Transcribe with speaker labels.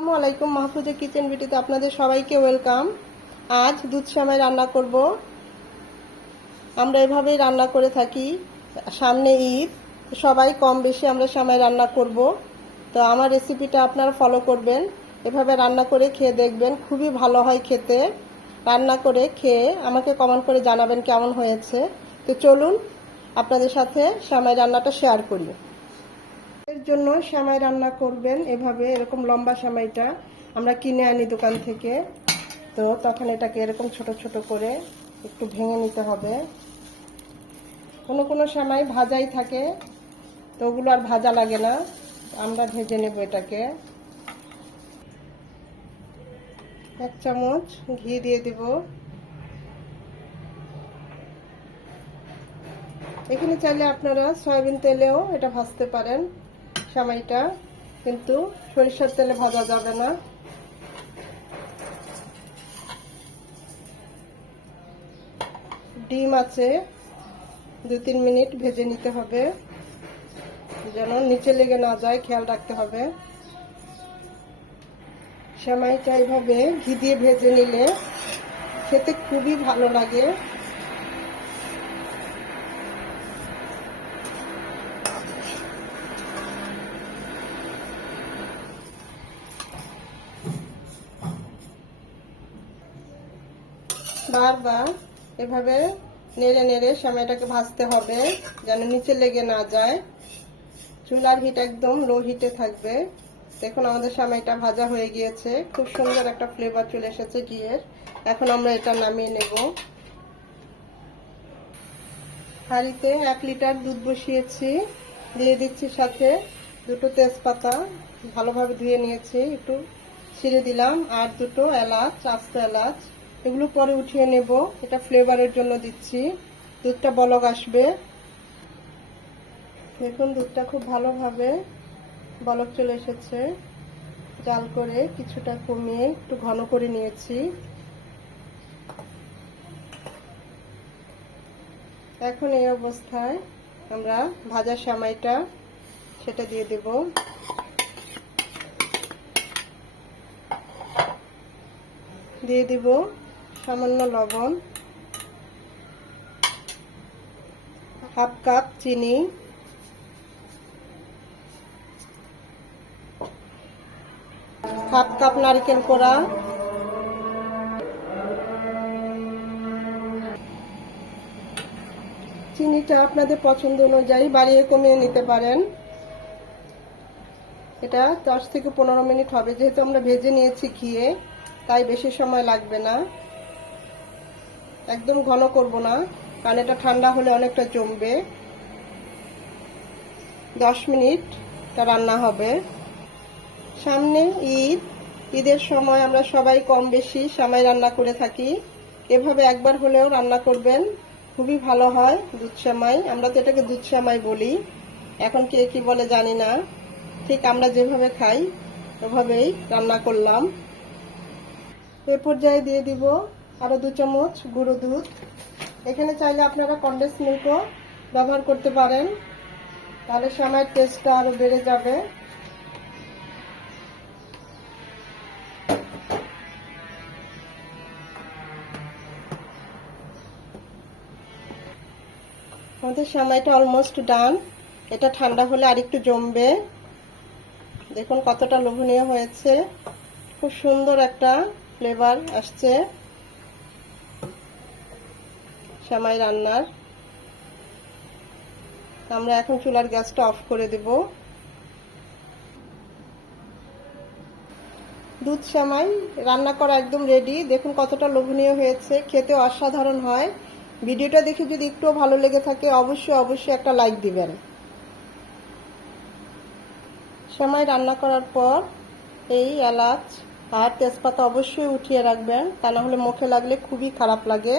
Speaker 1: আসসালামু আলাইকুম মাহফুজের কিচেন বিটিতে আপনাদের সবাইকে ওয়েলকাম। আজ দুধ সামাই রান্না করব। আমরা এভাবেই রান্না করে থাকি সামনে ঈদ। সবাই কম বেশি আমরা সামাই রান্না করব। তো আমার রেসিপিটা আপনারা ফলো করবেন। এভাবে রান্না করে খেয়ে দেখবেন, খুবই ভালো হয় খেতে। রান্না করে খেয়ে আমাকে কমেন্ট করে জানাবেন কেমন হয়েছে। তো চলুন আপনাদের সাথে সামাই রান্নাটা শেয়ার করি। এর জন্য সেমাই রান্না করবেন এভাবে, এরকম লম্বা সেমাইটা আমরা কিনে আনি দোকান থেকে। তো তখন এটাকে এরকম ছোট ছোট করে একটু ভেঙে নিতে হবে। কোনো কোনো সেমাই ভাজাই থাকে, তো ওগুলো আর ভাজা লাগে না। আমরা ভেজে নেব এটাকে। এক চামচ ঘি দিয়ে দিব। এখানে চাইলে আপনারা সয়াবিন তেলেও এটা ভাজতে পারেন। সামাইটা কিন্তু সরিষার তেলে ভাজা যাবে না। ডিম আছে দু তিন মিনিট ভেজে নিতে হবে, যেন নিচে লেগে না যায়, খেয়াল রাখতে হবে। সেমাইটা এইভাবে ঘি দিয়ে ভেজে নিলে খেতে খুবই ভালো লাগে। বারবার এভাবে নেড়ে নেড়ে সেমাইটাকে ভাজতে হবে, যেন নিচে লেগে না যায়। চুলার হিট একদম লো হিটে থাকবে। দেখুন আমাদের সেমাইটা ভাজা হয়ে গিয়েছে। খুব সুন্দর একটা ফ্লেভার চলে এসেছে ঘিয়ের। এখন আমরা এটা নামিয়ে নেব। হাঁড়িতে এক লিটার দুধ বসিয়েছি। দিয়ে দিচ্ছি সাথে দুটো তেজপাতা। ভালোভাবে ধুয়ে নিয়েছি। একটু ছিঁড়ে দিলাম। আর দুটো এলাচ, আস্ত এলাচ। এগুলো পরে উঠিয়ে নেব। এটা ফ্লেভারের জন্য দিচ্ছি। দুধটা বলক আসবে। দেখুন, দুধটা খুব ভালোভাবে বলক চলে এসেছে। জাল করে কিছুটা কমিয়ে একটু ঘন করে নিয়েছি। এখন এই অবস্থায় আমরা ভাজা সামাইটা সেটা দিয়ে দেব। দিয়ে দিব সামান্য লবণ, হাফ কাপ চিনি, হাফ কাপ নারকেল কোড়া, চিনিটা আপনাদের পছন্দ অনুযায়ী বাড়িয়ে কমিয়ে নিতে পারেন। এটা দশ থেকে পনেরো মিনিট হবে। যেহেতু আমরা ভেজে নিয়েছি ঘিয়ে, তাই বেশি সময় লাগবে না। একদম ঘন করব না, কারণ এটা ঠান্ডা হলে অনেকটা জমবে। দশ মিনিট রান্না হবে। সামনে ঈদ, ঈদের সময় আমরা সবাই কম বেশি সামাই রান্না করে থাকি। এভাবে একবার হলেও রান্না করবেন, খুবই ভালো হয় দুধ সামাই। আমরা তো এটাকে দুধ সামাই বলি। এখন কে কি বলে জানি না। ঠিক আমরা যেভাবে খাই, ওভাবেই রান্না করলাম। এ পর্যায়ে দিয়ে দিব আরও দু চামচ গুঁড়ো দুধ। এখানে চাইলে আপনারা কন্ডেন্স মিল্কও ব্যবহার করতে পারেন। তাহলে সময়ের টেস্টটা আরও বেড়ে যাবে। আমাদের সময়টা অলমোস্ট ডান এটা ঠান্ডা হলে আরেকটু জমবে। দেখুন কতটা লোভনীয় হয়েছে। খুব সুন্দর একটা ফ্লেভার আসছে। সেমাই রান্নার। আমরা এখন চুলার গ্যাসটা অফ করে দেব। দুধ সেমাই রান্না করা একদম রেডি দেখুন কতটা লোভনীয় হয়েছে খেতে অসাধারণ হয়। ভিডিওটা দেখে যদি একটু ভালো লেগে থাকে, অবশ্যই অবশ্যই একটা লাইক দিবেন। সেমাই রান্না করার পর এই এলাচ আর তেজপাতা অবশ্যই উঠিয়ে রাখবেন, তা না হলে মুখে লাগলে খুবই খারাপ লাগে।